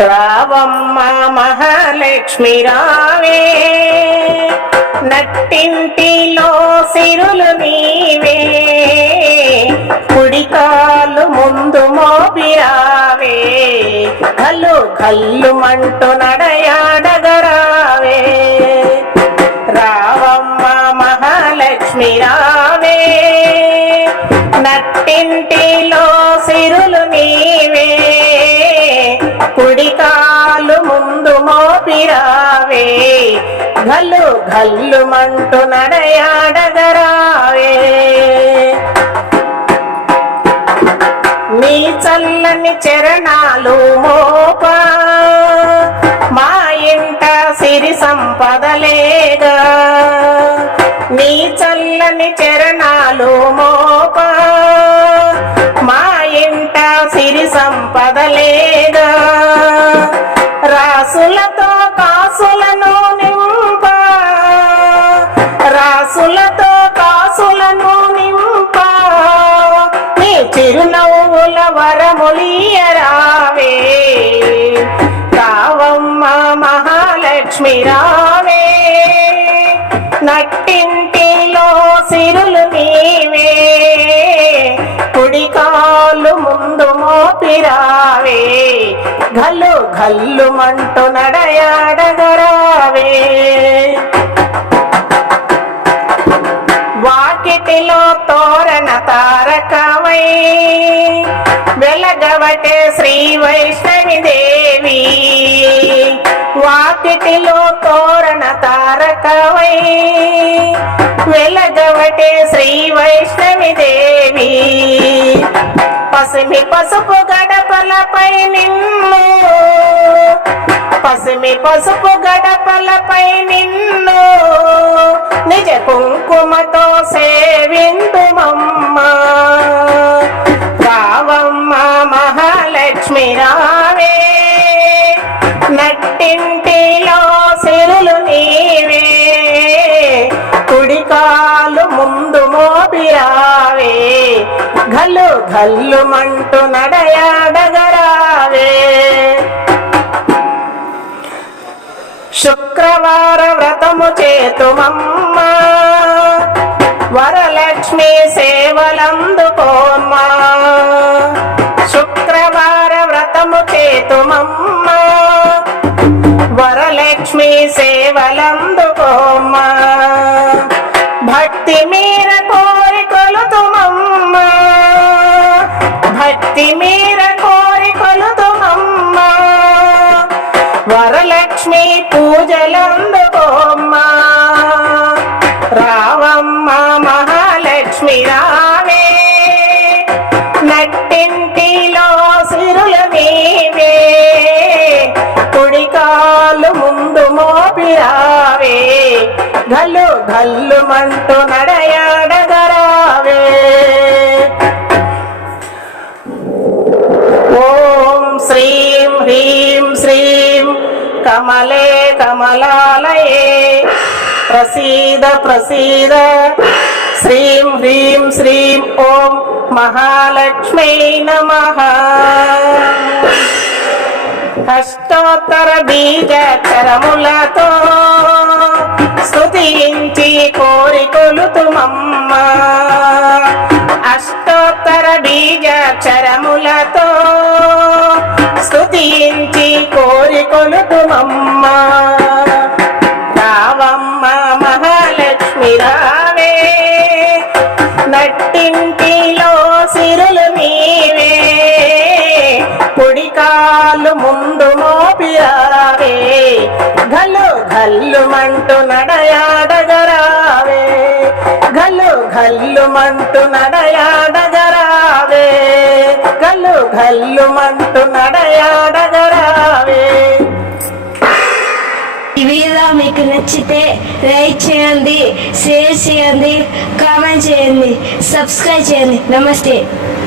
రావమ్మ మహాలక్ష్మి రావే, నట్టింటిలో సిరులు నీవే, కుడికాలు ముందు మోపిరావే, కల్లు కల్లు మంటూ నడయాడగరావే. రావమ్మ మహాలక్ష్మి రావే, నట్టింటిలో సిరులు నీవే, కుడికాలు ముందు మోపిరావే, గల్లు గల్లు మంటూ నడయాడగరావే. నీ చల్లని చరణాలు మోపా, మా ఇంట సిరి సంపదలేగా. నీ చల్లని చరణాలు మోపా, మా ఇంట సిరి సంపదలేగా. రాసులతో కాసులను నింపా, రాసులతో కాసులను నింపా, నీ చిరునవ్వుల వరములియరావే. రావమ్మ మహాలక్ష్మి రావే, నట్టింటిలో సిరులు నీవే, కుడికాలు ముందు మోపిరావే, గల్లు గల్లు మంటూ నడయాడగరావే. వాకిటిలో తోరణ తారకవై వెలగవటే శ్రీ వైష్ణవి దేవి. వాకిటిలో తోరణ తారకవై వెలగవటే శ్రీ వైష్ణవి దేవి. పసిమి పసుపు గడపలపై నిన్ను, పసిమి పసుపు గడపలపై నిన్ను, నిజ కుంకుమతో సేవింతుమమ్మ. రావమ్మ మహాలక్ష్మి రావే, నట్టింటిలో సిరులు నీవే, కుడికాలు ముందు మోపిరావే, గల్లు గల్లు మంటూ నడయాడగరావే. శుక్రవార వ్రతము చేతుమమ్మ, వరలక్ష్మి సేవలందుకోమ్మా. శుక్రవార వ్రతము చేతుమమ్మ, వరలక్ష్మి సేవలందుకోమ్మా. భక్తి మీర కోరి కొలుతుమమ్మ, భక్తి మీర కోరి కొలుతుమమ్మ, వరలక్ష్మి పూజలందుకోమ్మా. రావమ్మ మహాలక్ష్మి రావే, నట్టింటిలో సిరులు నీవే, కుడికాలు ముందు మోపిరావే, గల్లు గల్లు మంటూ నడయాడగరావే. ఓం శ్రీం హ్రీం శ్రీం కమలే కమలాలయే, ప్రసీద ప్రసీద శ్రీం హ్రీం శ్రీం ఓం మహాలక్ష్మీ నమః. అష్టోత్తర బీజాక్షరములతో స్తుతించి కోరి కొలుతుమమ్మ. అష్టోత్తర బీజాక్షరములతో స్తుతించి కోరి కొలుతుమమ్మ. రావమ్మ మహాలక్ష్మి రావే, నట్టింటిలో సిరులు నీవే, కుడికాలు ముందు మోపిరావే, గల్లు గల్లు మంటూ నడయాడగరావే, గల్లు గల్లు మంటూ నడయాడగరావే, గల్లు గల్లు మంటూ నడయాడగరావే. ఈ వీడియో మీకు నచ్చితే లైక్ చేయండి, షేర్ చేయండి, కామెంట్ చేయండి, సబ్స్క్రైబ్ చేయండి. నమస్తే.